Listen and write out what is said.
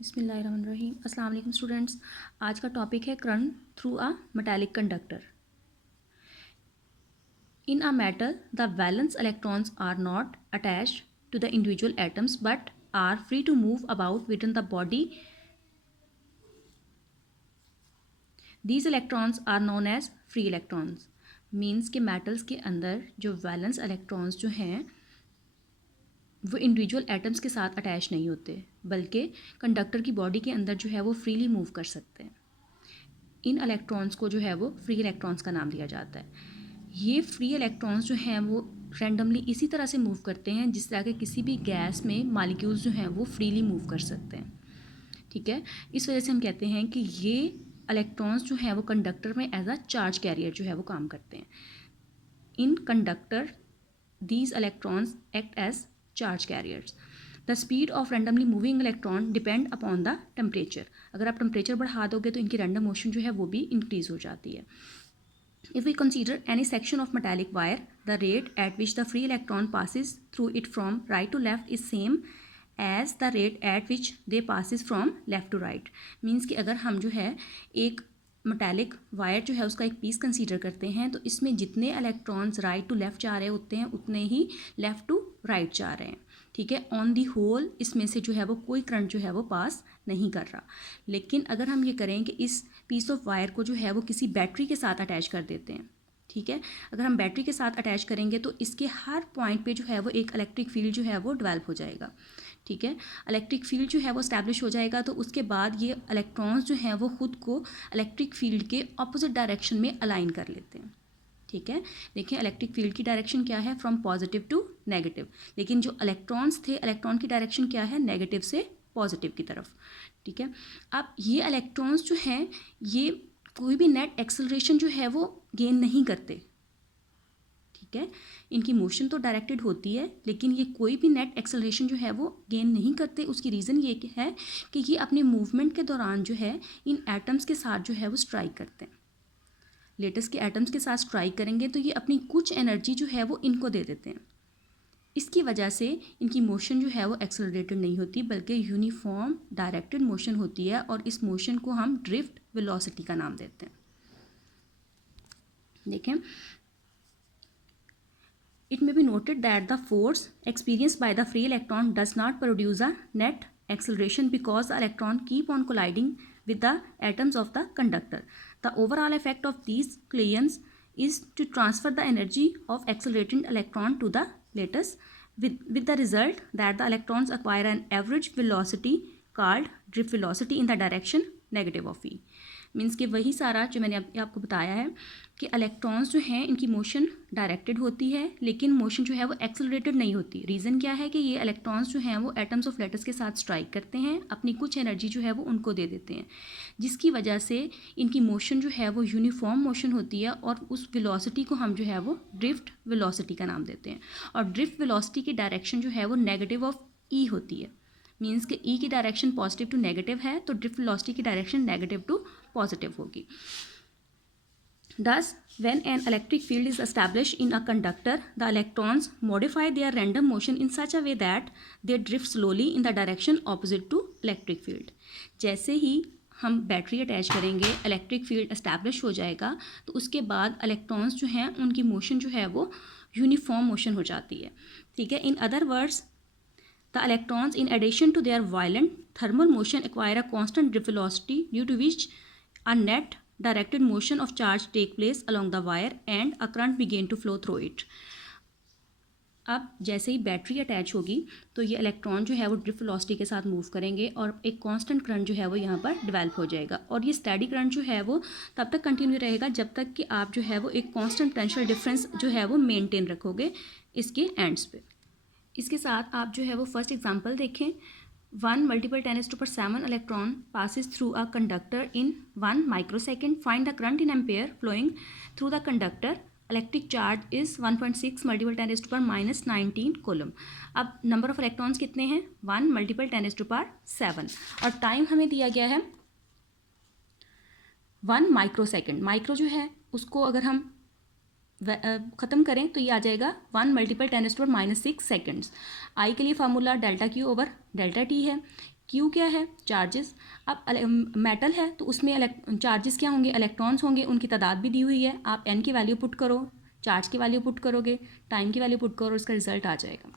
बिस्मिल्लाहिर्रहमानिर्रहीम। अस्सलाम वालेकुम स्टूडेंट्स। आज का टॉपिक है current through a metallic conductor. In a metal the valence electrons are not attached to the individual atoms but are free to move about with in the body. These electrons are known as free electrons. Means के metals के अंदर जो valence electrons जो हैं वो individual atoms के साथ attach नहीं होते, बल्कि कंडक्टर की बॉडी के अंदर जो है वो फ्रीली मूव कर सकते हैं। इन इलेक्ट्रॉन्स को जो है वो फ्री इलेक्ट्रॉन्स का नाम दिया जाता है। ये फ्री इलेक्ट्रॉन्स जो हैं वो रैंडमली इसी तरह से मूव करते हैं जिस तरह के किसी भी गैस में मालिक्यूल्स जो हैं वो फ्रीली मूव कर सकते हैं। ठीक है, इस वजह से हम कहते हैं कि ये इलेक्ट्रॉन्स जो हैं वो कंडक्टर में एज अ चार्ज कैरियर जो है वो काम करते हैं। इन conductor these electrons act as charge carriers. The speed of randomly moving electron depend upon the temperature. अगर आप टेम्परेचर बढ़ा दोगे तो इनकी रैंडम मोशन जो है वो भी इंक्रीज हो जाती है। If we consider any section of metallic wire, the rate at which the free electron passes through it from right to left is same as the rate at which they passes from left to right. Means कि अगर हम जो है एक metallic wire जो है उसका एक पीस कंसीडर करते हैं तो इसमें जितने इलेक्ट्रॉन्स राइट टू लेफ़्ट जा रहे होते हैं उतने ही लेफ़्ट टू राइट जा रहे हैं। ठीक है, ऑन दी होल इसमें से जो है वो कोई करंट जो है वो पास नहीं कर रहा। लेकिन अगर हम ये करें कि इस पीस ऑफ वायर को जो है वो किसी बैटरी के साथ अटैच कर देते हैं, ठीक है, अगर हम बैटरी के साथ अटैच करेंगे तो इसके हर पॉइंट पे जो है वो एक इलेक्ट्रिक फील्ड जो है वो डेवलप हो जाएगा। ठीक है, इलेक्ट्रिक फील्ड जो है वो स्टैब्लिश हो जाएगा तो उसके बाद ये इलेक्ट्रॉन्स जो हैं वो खुद को इलेक्ट्रिक फील्ड के ऑपोजिट डायरेक्शन में अलाइन कर लेते हैं। ठीक है, देखिए इलेक्ट्रिक फील्ड की डायरेक्शन क्या है, फ्रॉम पॉजिटिव टू नेगेटिव, लेकिन जो इलेक्ट्रॉन्स थे इलेक्ट्रॉन की डायरेक्शन क्या है, नेगेटिव से पॉजिटिव की तरफ। ठीक है, अब ये इलेक्ट्रॉन्स जो हैं ये कोई भी नेट एक्सेलरेशन जो है वो गेन नहीं करते। ठीक है, इनकी मोशन तो डायरेक्टेड होती है लेकिन ये कोई भी नेट एक्सेलरेशन जो है वो गेन नहीं करते। उसकी रीज़न ये है कि ये अपने मूवमेंट के दौरान जो है इन एटम्स के साथ जो है वो स्ट्राइक करते हैं। लेटेस्ट के एटम्स के साथ स्ट्राइक करेंगे तो ये अपनी कुछ एनर्जी जो है वो इनको दे देते हैं। इसकी वजह से इनकी मोशन जो है वो एक्सेलरेटेड नहीं होती बल्कि यूनिफॉर्म डायरेक्टेड मोशन होती है और इस मोशन को हम ड्रिफ्ट वेलोसिटी का नाम देते हैं। देखें, it may be noted that the force experienced by the free electron does not produce a net acceleration because the electron keep on colliding with the atoms of the conductor. The overall effect of these collisions is to transfer the energy of accelerating electron to the lattice with the result that the electrons acquire an average velocity called drift velocity in the direction negative of v. Means कि वही सारा जो मैंने आपको बताया है कि electrons जो हैं इनकी मोशन डायरेक्टेड होती है लेकिन मोशन जो है वो एक्सेलरेटेड नहीं होती। रीज़न क्या है कि ये इलेक्ट्रॉन्स जो हैं वो एटम्स ऑफ लेटर्स के साथ स्ट्राइक करते हैं, अपनी कुछ एनर्जी जो है वो उनको दे देते हैं, जिसकी वजह से इनकी मोशन जो है वो यूनिफॉर्म मोशन होती है और उस वेलोसिटी को हम जो है वो ड्रिफ्ट वेलोसिटी का नाम देते हैं। और ड्रिफ्ट वेलोसिटी की डायरेक्शन जो है वो नेगेटिव ऑफ ई होती है। मीन्स कि ई की डायरेक्शन पॉजिटिव टू नेगेटिव है तो ड्रिफ्ट वेलोसिटी की डायरेक्शन नेगेटिव टू पॉजिटिव होगी। Thus, when an electric field is established in a conductor, the electrons modify their random motion in such a way that they drift slowly in the direction opposite to electric field. जैसे ही हम battery attach करेंगे electric field establish हो जाएगा तो उसके बाद electrons जो हैं उनकी मोशन जो है वो यूनिफॉर्म मोशन हो जाती है। ठीक है, in other words the electrons in addition to their violent thermal motion acquire a constant drift velocity due to which a net directed motion of charge take place along the wire and a current begin to flow through it. अब जैसे ही battery attach होगी तो ये electron जो है वो drift velocity के साथ मूव करेंगे और एक कांस्टेंट करंट जो है वो यहाँ पर डेवलप हो जाएगा और ये स्टेडी करंट जो है वो तब तक कंटिन्यू रहेगा जब तक कि आप जो है वो एक कांस्टेंट पोटेंशियल डिफरेंस जो है वो मेंटेन रखोगे इसके एंड्स पे। इसके साथ आप जो है वो फर्स्ट एग्जांपल देखें। 1 × 10⁻⁷ electron passes through a conductor in 1 microsecond. Find the current in ampere flowing through the conductor. Electric charge is 1.6 × 10⁻⁻19 coulomb. अब नंबर ऑफ इलेक्ट्रॉन्स कितने हैं, 1 × 10⁻⁷ और टाइम हमें दिया गया है 1 माइक्रोसेकेंड। माइक्रो जो है उसको अगर हम ख़त्म करें तो ये आ जाएगा 1 × 10⁻⁻6 सेकेंड्स। आई के लिए formula delta Q over delta T है। क्यू क्या है? चार्जेस। अब मेटल है तो उसमें चार्जेस क्या होंगे? इलेक्ट्रॉन्स होंगे, उनकी तादाद भी दी हुई है। आप एन की वैल्यू पुट करो, चार्ज की वैल्यू पुट करोगे, टाइम की वैल्यू पुट करो, इसका रिजल्ट आ जाएगा।